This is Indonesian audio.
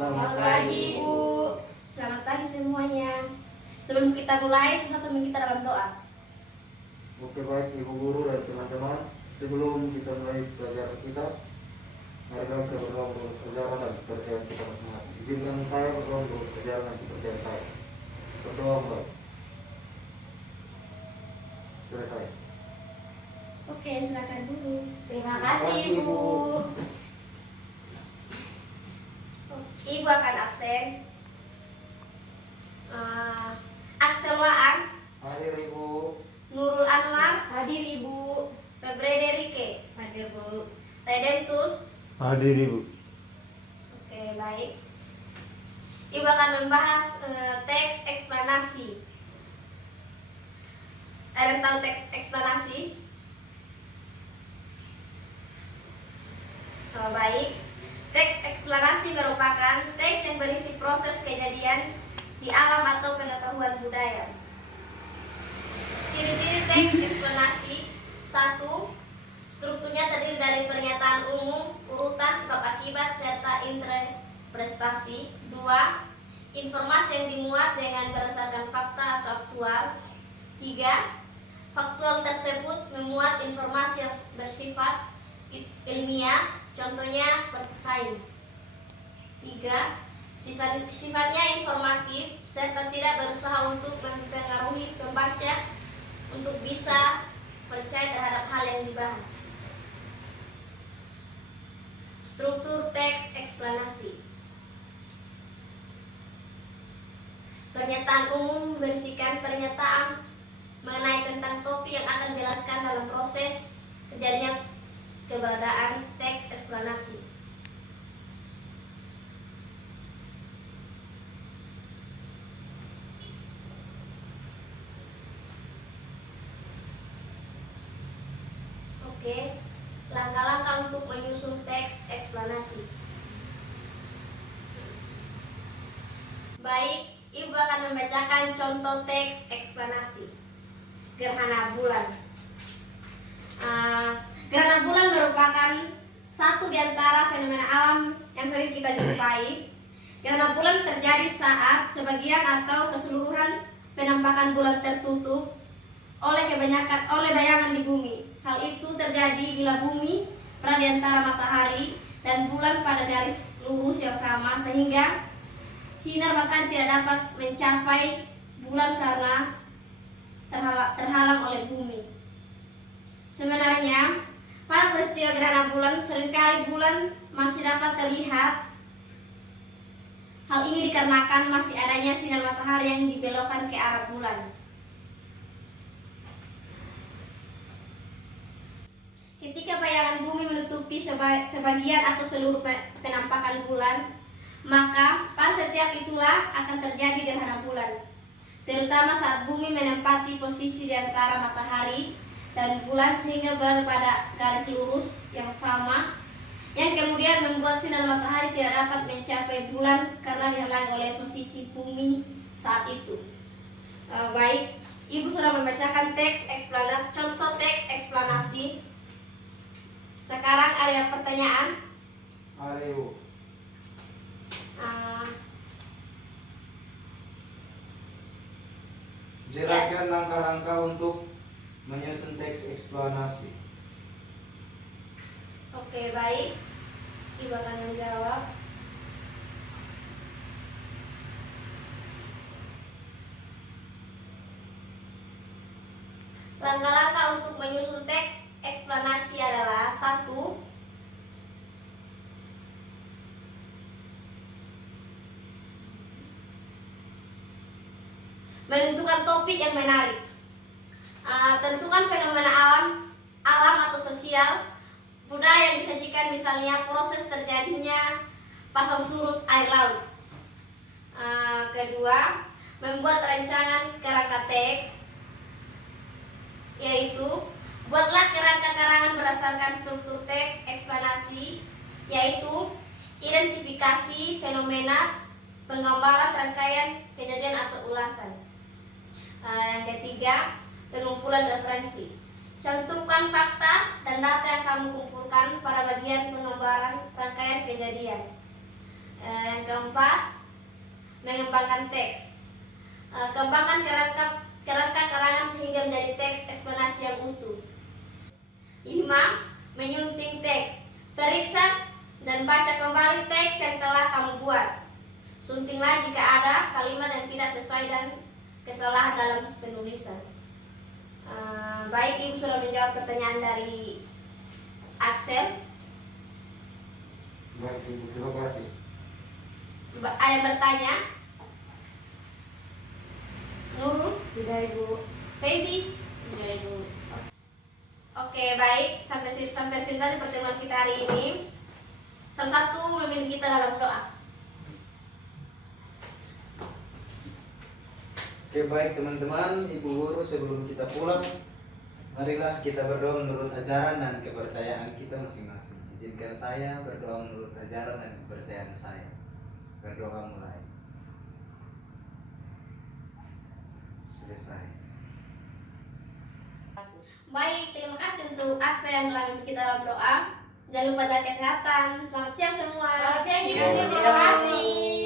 Selamat pagi, Ibu. Selamat pagi semuanya. Sebelum kita mulai, satu teman kita dalam doa. Oke, baik Ibu Guru dan teman-teman. Sebelum kita mulai pelajaran kita, marilah kita berdoa untuk perjalanan dan kepercayaan kita masing-masing. Izinkan saya berdoa untuk perjalanan dan kepercayaan saya. Berdoa mulai. Selesai. Oke, silakan dulu. Terima kasih, Ibu. Ibu akan absen. Axel Waan, Hadir Ibu. Nurul Anwar, Hadir, Ibu. Febrederike, Hadir, Bu. Redentus. Hadir Ibu. Oke, baik. Ibu akan membahas teks eksplanasi. Ada yang tahu teks eksplanasi? Baik. Teks eksplanasi merupakan teks yang berisi proses kejadian di alam atau pengetahuan budaya. Ciri-ciri teks eksplanasi: 1. Strukturnya terdiri dari pernyataan umum, urutan sebab akibat, serta interpretasi. 2. Informasi yang dimuat dengan berdasarkan fakta atau aktual. 3. Faktual tersebut memuat informasi yang bersifat ilmiah, contohnya seperti sains. 3. Sifatnya informatif serta tidak berusaha untuk mempengaruhi pembaca untuk bisa percaya terhadap hal yang dibahas. Struktur teks eksplanasi. Pernyataan umum berisikan pernyataan mengenai tentang topik yang akan dijelaskan dalam proses terjadinya keberadaan teks eksplanasi. Oke, langkah-langkah untuk menyusun teks eksplanasi. Baik, Ibu akan membacakan contoh teks eksplanasi. Gerhana bulan. Gerhana bulan merupakan satu di antara fenomena alam yang sering kita jumpai. Gerhana bulan terjadi saat sebagian atau keseluruhan penampakan bulan tertutup oleh bayangan di bumi. Hal itu terjadi bila bumi berada di antara matahari dan bulan pada garis lurus yang sama, sehingga sinar matahari tidak dapat mencapai bulan karena terhalang oleh bumi. Sebenarnya, pada peristiwa gerhana bulan, seringkali bulan masih dapat terlihat. Hal ini dikarenakan masih adanya sinar matahari yang dibelokkan ke arah bulan. Ketika bayangan bumi menutupi sebagian atau seluruh penampakan bulan, maka pada setiap itulah akan terjadi gerhana bulan, terutama saat bumi menempati posisi di antara matahari dan bulan sehingga berada pada garis lurus yang sama, yang kemudian membuat sinar matahari tidak dapat mencapai bulan karena dihalangi oleh posisi bumi saat itu. Baik, Ibu sudah membacakan teks eksplanasi, contoh teks eksplanasi. Sekarang ada pertanyaan. Ada Ibu. Jelaskan langkah-langkah untuk menyusun teks eksplanasi. Oke, baik. Ibu akan menjawab. Langkah-langkah untuk menyusun teks eksplanasi adalah: 1. Menentukan topik yang menarik. Tentukan fenomena alam atau sosial budaya yang disajikan, misalnya proses terjadinya pasang surut air laut. Kedua, membuat rancangan kerangka teks, yaitu buatlah kerangka karangan berdasarkan struktur teks eksplanasi, yaitu identifikasi fenomena, penggambaran rangkaian kejadian atau ulasan. Yang ketiga, pengumpulan referensi. Cantumkan fakta dan data yang kamu kumpulkan pada bagian penggambaran rangkaian kejadian. Yang keempat, mengembangkan teks. Kembangkan kerangka karangan sehingga menjadi teks eksplanasi yang utuh. 5. Menyunting teks. Periksa dan baca kembali teks yang telah kamu buat. Suntinglah jika ada kalimat yang tidak sesuai dan kesalahan dalam penulisan. Baik, Ibu sudah menjawab pertanyaan dari Axel. Baik Ibu, terima kasih. Ada yang bertanya? Nurul? Tidak Ibu. Feby? Tidak Ibu. Oke, baik. Sampai sini saja pertemuan kita hari ini. Salah satu memimpin kita dalam doa. Oke, baik teman-teman, Ibu Guru, sebelum kita pulang, marilah kita berdoa menurut ajaran dan kepercayaan kita masing-masing. Izinkan saya berdoa menurut ajaran dan kepercayaan saya. Berdoa mulai. Selesai. Baik, terima kasih untuk Aksa yang telah memimpin kita dalam doa. Jangan lupa jaga kesehatan. Selamat siang semua. Selamat siang Ibu. Selamat Terima kasih.